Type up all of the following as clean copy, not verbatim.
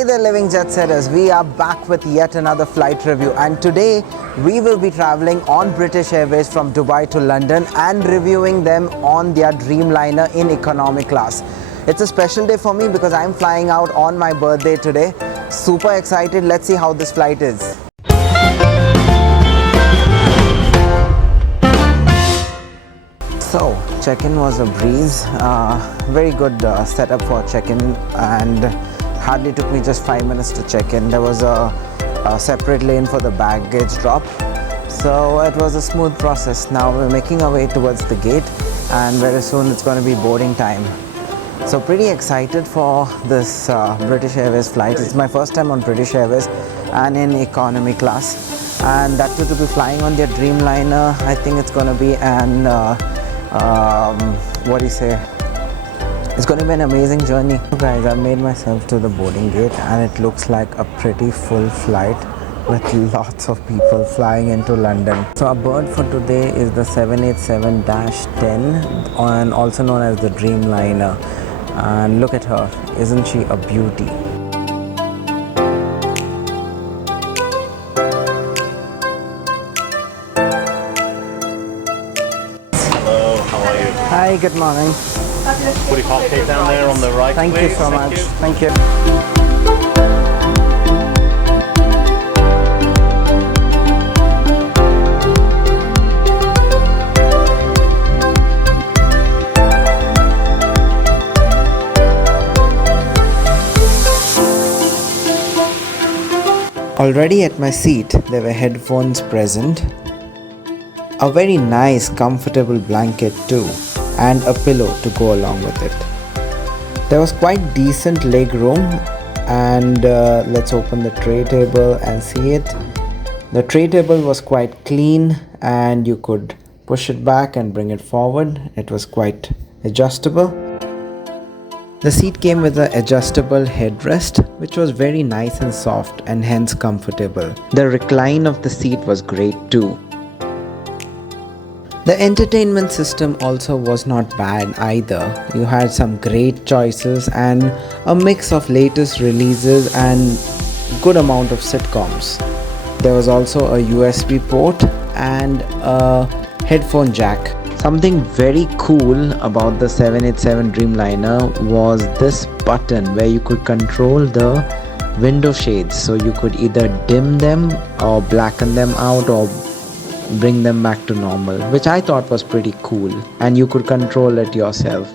Hey there living jet setters, we are back with yet another flight review, and today we will be traveling on British Airways from Dubai to London and reviewing them on their Dreamliner in economy class. It's a special day for me because I'm flying out on my birthday today. Super excited, let's see how this flight is. So, check-in was a breeze, very good setup for check-in, and hardly took me just 5 minutes to check in. There was a separate lane for the baggage drop, so it was a smooth process. Now we're making our way towards the gate, and very soon it's going to be boarding time. So pretty excited for this British Airways flight. It's my first time on British Airways and in economy class, and that too to be flying on their Dreamliner. I think it's going to be an what do you say? It's going to be an amazing journey. Guys, I've made myself to the boarding gate and it looks like a pretty full flight with lots of people flying into London. So our bird for today is the 787-10, and also known as the Dreamliner. And look at her, isn't she a beauty? Hello, how are you? Hi, good morning. Put your hot cake down there on the right. Thank please. you so much. Thank you. Already at my seat, there were headphones present, a very nice comfortable blanket too, and a pillow to go along with it. There was quite decent leg room, and let's open the tray table and see it. The tray table was quite clean and you could push it back and bring it forward. It was quite adjustable. The seat came with an adjustable headrest, which was very nice and soft and hence comfortable. The recline of the seat was great too. The entertainment system also was not bad either. You had some great choices and a mix of latest releases and good amount of sitcoms. There was also a USB port and a headphone jack. Something very cool about the 787 Dreamliner was this button where you could control the window shades. So you could either dim them or blacken them out or bring them back to normal, which I thought was pretty cool, and you could control it yourself.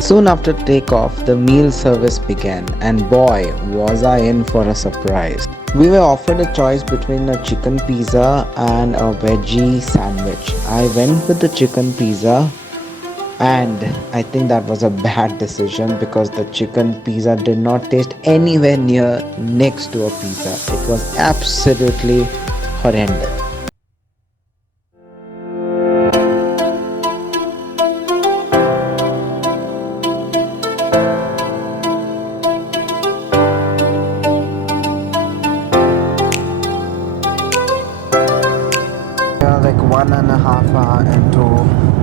Soon after takeoff, the meal service began, and boy, was I in for a surprise. We were offered a choice between a chicken pizza and a veggie sandwich. I went with the chicken pizza, and I think that was a bad decision because the chicken pizza did not taste anywhere near next to a pizza. It was absolutely horrendous. Like 1.5 hours into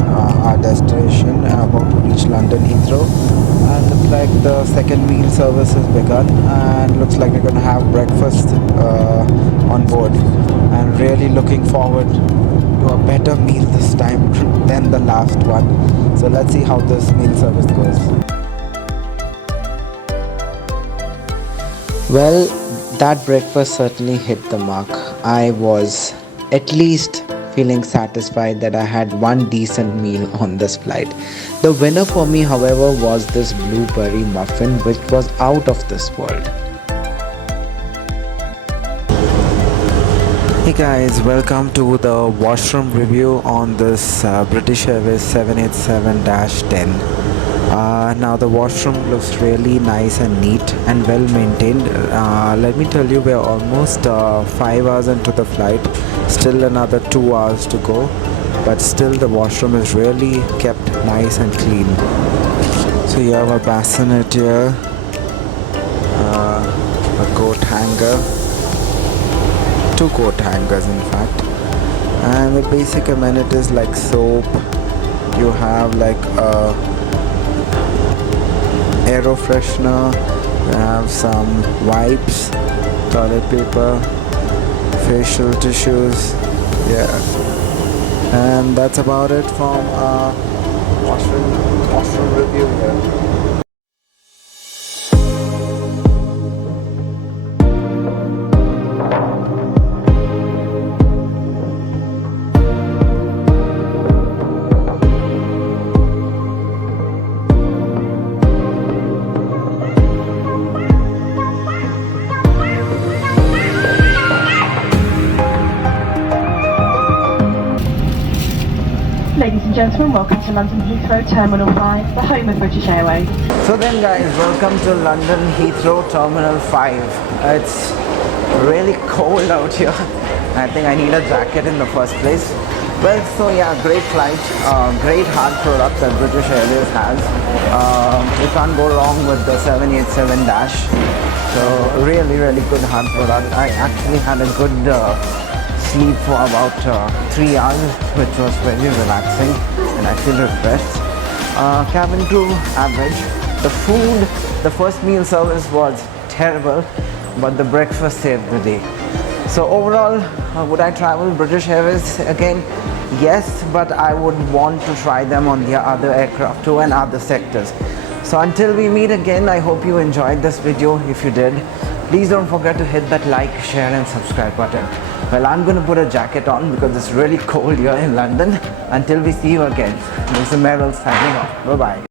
our destination, about to reach London Heathrow, and looks like the second meal service has begun, and looks like we're going to have breakfast on board, and really looking forward to a better meal this time than the last one. So let's see how this meal service goes. Well, that breakfast certainly hit the mark. I was at least feeling satisfied that I had one decent meal on this flight. The winner for me, however, was this blueberry muffin, which was out of this world. Hey guys, welcome to the washroom review on this British Airways 787-10. Now the washroom looks really nice and neat and well maintained. Let me tell you, we're almost 5 hours into the flight, still another 2 hours to go, but still the washroom is really kept nice and clean. So you have a bassinet here, a coat hanger, 2 coat hangers in fact, and the basic amenities like soap. You have like a aero freshener, you have some wipes, toilet paper, facial tissues, yeah, and that's about it from washroom review here. Ladies and gentlemen, welcome to London Heathrow Terminal 5, the home of British Airways. So then guys, welcome to London Heathrow Terminal 5. It's really cold out here. I think I need a jacket in the first place. Well, so yeah, great flight, great hard product that British Airways has. You can't go wrong with the 787 dash. So really good hard product. I actually had a good sleep for about 3 hours, which was very relaxing, and I feel refreshed. Cabin crew, average. The food, the first meal service was terrible, but the breakfast saved the day. So overall, would I travel British Airways again? Yes, but I would want to try them on their other aircraft too and other sectors. So until we meet again, I hope you enjoyed this video. If you did, please don't forget to hit that like, share and subscribe button. Well, I'm going to put a jacket on because it's really cold here in London. Until we see you again, this is Meryl signing off. Bye-bye.